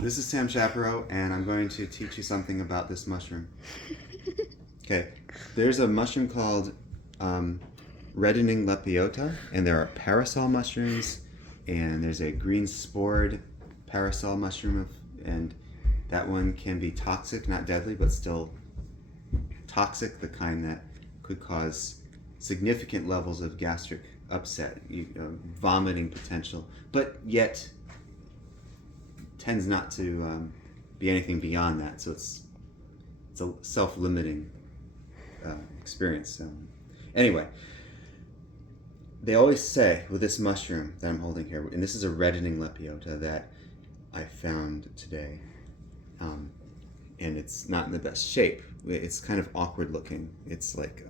This is Sam Chaparro, and I'm going to teach you something about this mushroom. Okay, there's a mushroom called Reddening Lepiota, and there are parasol mushrooms, and there's a green spored parasol mushroom, and that one can be toxic, not deadly, but still toxic, the kind that could cause significant levels of gastric upset, vomiting potential, but yet tends not to be anything beyond that. So it's a self-limiting experience. Anyway, they always say with this mushroom that I'm holding here, and this is a Reddening Lepiota that I found today, and it's not in the best shape. It's kind of awkward looking. It's like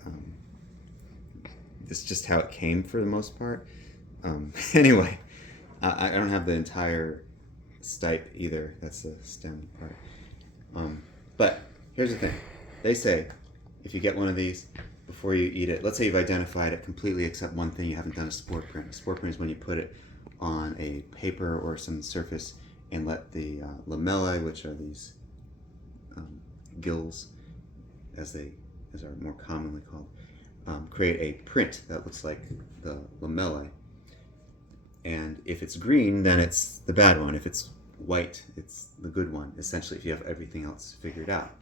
it's just how it came for the most part. Anyway, I don't have the entire stipe either. That's the stem part. But here's the thing. They say if you get one of these before you eat it, let's say you've identified it completely except one thing, you haven't done a spore print. A spore print is when you put it on a paper or some surface and let the lamellae, which are these gills, as are more commonly called, create a print that looks like the lamellae. And if it's green, then it's the bad one. If it's white, it's the good one, essentially, if you have everything else figured out.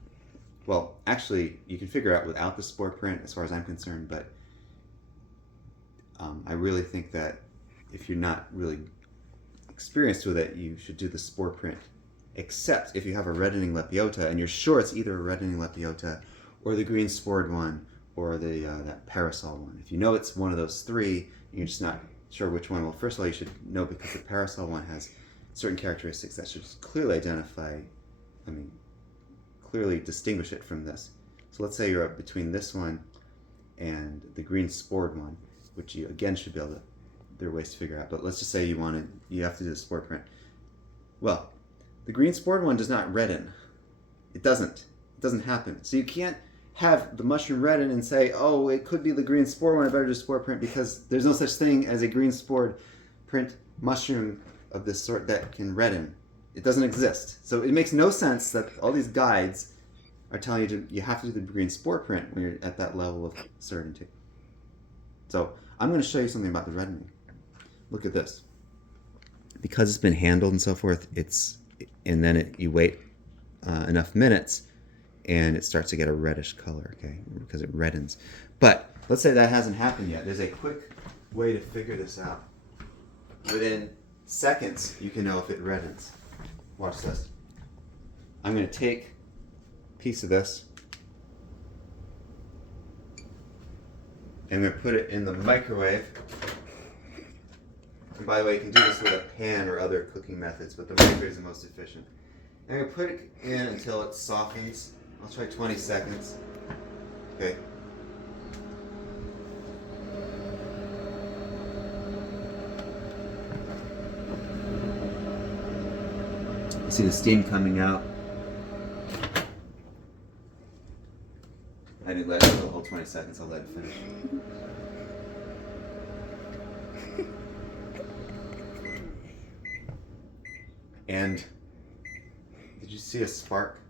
Well, actually, you can figure out without the spore print, as far as I'm concerned, but I really think that if you're not really experienced with it, you should do the spore print, except if you have a Reddening Lepiota, and you're sure it's either a Reddening Lepiota or the green spored one or the that parasol one. If you know it's one of those three, and you're just not sure which one, well, first of all, you should know because the parasol one has certain characteristics that should clearly clearly distinguish it from this. So let's say you're up between this one and the green spored one, which you again should be able to, there are ways to figure out, but let's just say you have to do the spore print. Well, the green spored one does not redden. It doesn't happen. So you can't have the mushroom redden and say, oh, it could be the green spore one, I better do spore print, because there's no such thing as a green spored print mushroom of this sort that can redden. It doesn't exist. So it makes no sense that all these guides are telling you have to do the green spore print when you're at that level of certainty. So I'm going to show you something about the reddening. Look at this. Because it's been handled and so forth, you wait enough minutes, and it starts to get a reddish color, okay, because it reddens. But let's say that hasn't happened yet. There's a quick way to figure this out. Within seconds, you can know if it reddens. Watch this. I'm going to take a piece of this, and I'm going to put it in the microwave. And by the way, you can do this with a pan or other cooking methods, but the microwave is the most efficient. I'm going to put it in until it softens. I'll try 20 seconds. Okay. You see the steam coming out. I didn't let it go the whole 20 seconds. I'll let it finish. And did you see a spark?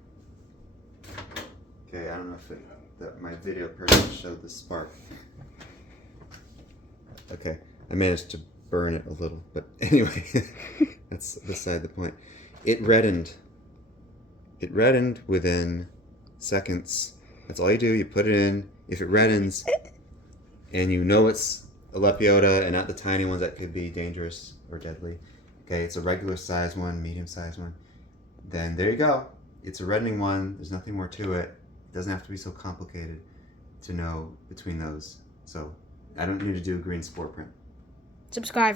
Okay, I don't know if my video person showed the spark. Okay, I managed to burn it a little, but anyway, that's beside the point. It reddened. It reddened within seconds. That's all you do. You put it in. If it reddens, and you know it's a Lepiota and not the tiny ones that could be dangerous or deadly, okay, it's a regular size one, medium size one, then there you go. It's a reddening one. There's nothing more to it. It doesn't have to be so complicated to know between those. So I don't need to do a green spore print. Subscribe.